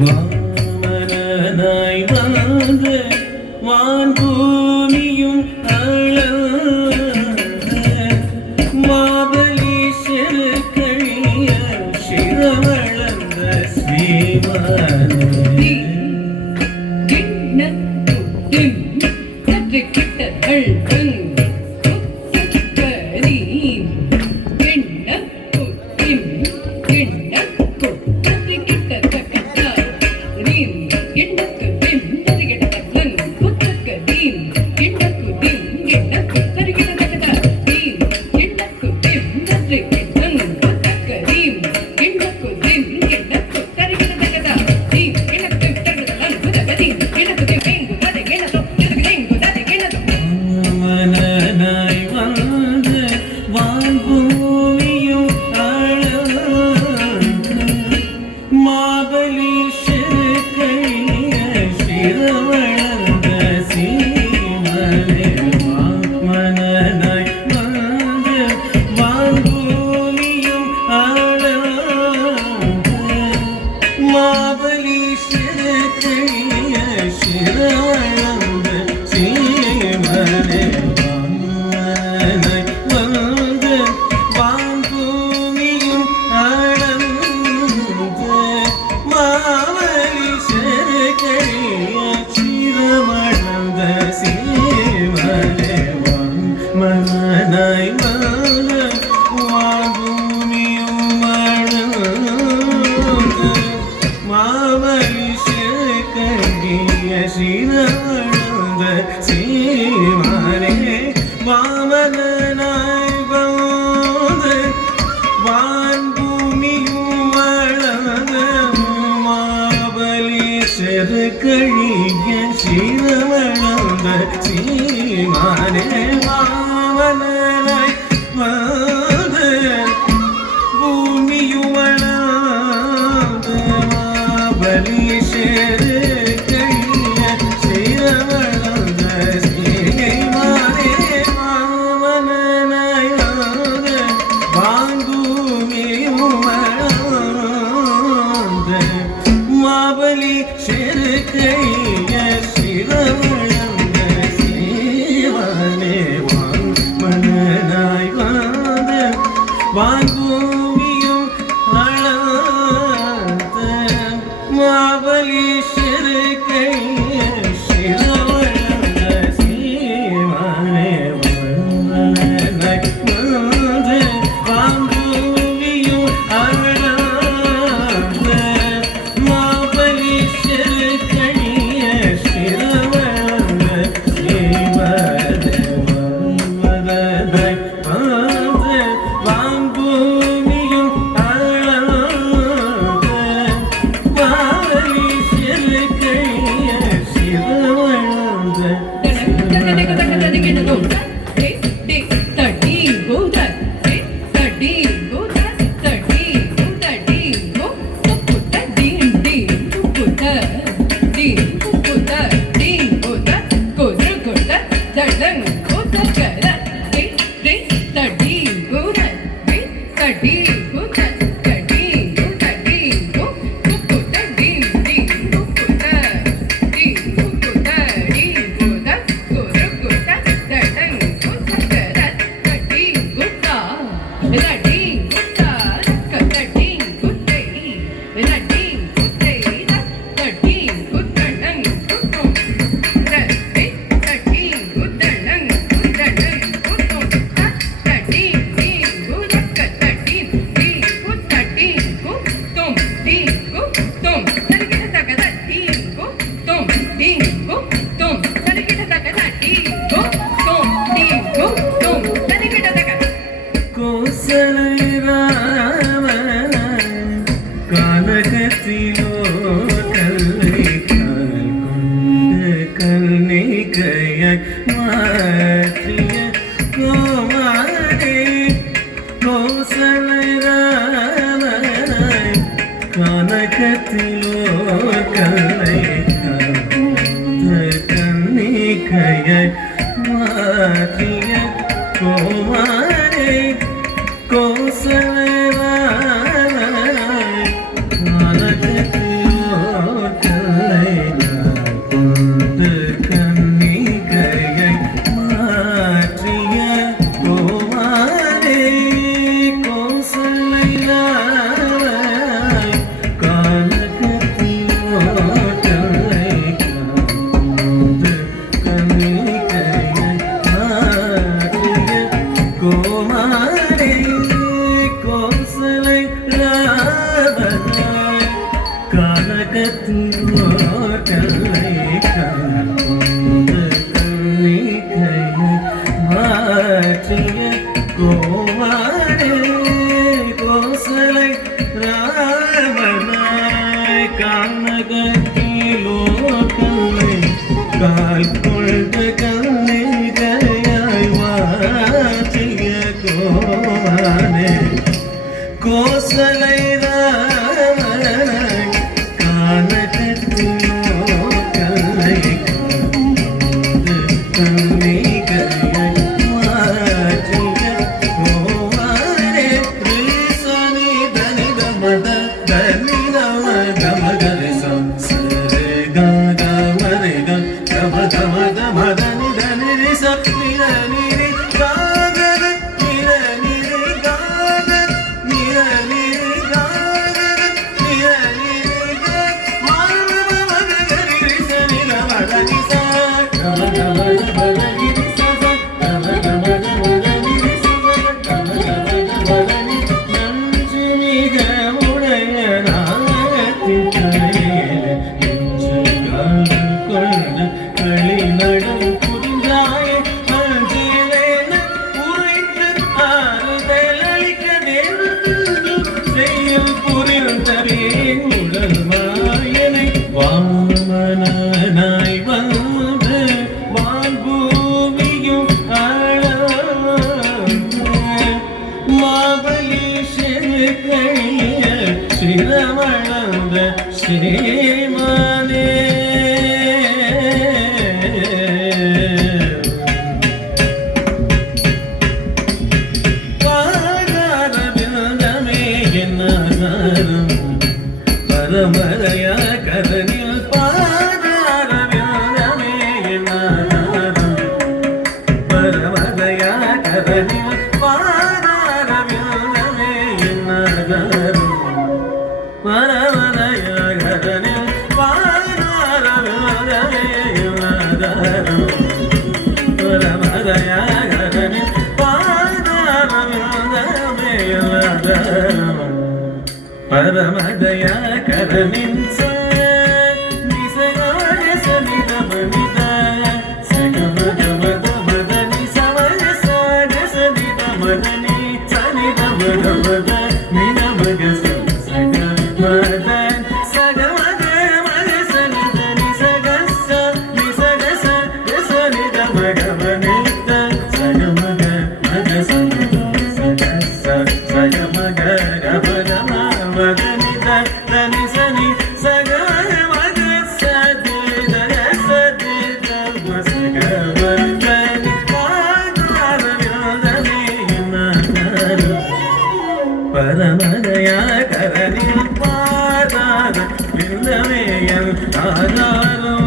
வாமனனாய் வாழ்ந்த வான்பூமியும் மாபலீஸ்வரர் கழிய சிரவளந்த ஸ்ரீமானே கழிய கோசலராய் கனகத்திலோ கலை கன்னிகையை மாற்றிய கோமாரே கோசலராய் கனகத்திலோ கலை கொண்டு கன்னிகையை மாற்றிய கோமாரே கோசலராய் கனகத்திலோ கலை கொண்டு கன்னிகையை மாற்றிய கோமாரே கோசலராய் கனகத்திலோ கலை கொண்டு கன்னிகையை மாற்றிய கோமாரே கோசலராய் கனகத்திலோ கலை கால் கொண்டு கன்னிகையாய் மாற்றிய கோமாரே கோசலராய் கனகத்திலோ கலை கொண்டு கன்னிகையை மாற்றிய கோமாரே ரிசனி தனித மத தனித மகரி சரி கத மரி கம கம மத நிதனி ரிச நிர நிரி காகர நிர நிரி காகர நிர நிரி காகர நிர நிரி மார மகரி ரிச நிர மத நிச கம கம மத நிரி ச கம கம மத நிரி ச கம கம மத நிரி நஞ்சு மிக உடைய நாயத்தின் தலையிலே நெஞ்சு கால் கொண்டு களி நடம் புரிந்தாயே அஞ்சிலேன உரைத்து ஆறுதல் அளிக்க வேண்டும் செய்யல் புரிந்தவே உடல் மாயனை வாமனாய் வந்து வான்பூமியும் மாபலீஷன் கைய சிரமணந்த ஸ்ரீமானே பரமரையா கதனில் பாதாரவிந்தமே என்னாரும் பரமரையா கதனில் பாதாரவிந்தமே என்னாரும் பரமரையா கதனில் பாதாரவிந்தமே என்னாரும் பரமரையா கதனில் பாதாரவிந்தமே என்னாரும் பரமதயா கரனின் நிசகார சனித மனித சகமத மத மதனி சமய சாட சனித மதனி சனித மத மத நின மக சக மத சகமத மக சனித நிசகச நிசகச சனித மக மனித சகமத மக சனித சகச சகமக ரபரம மதனி தனி சனி சக மக சதி தர சதி தம சக மதனி பாதாரவிந்தமே என்னாரும் பரமதயா கரனில் பாதாரவிந்தமே என்னாரும்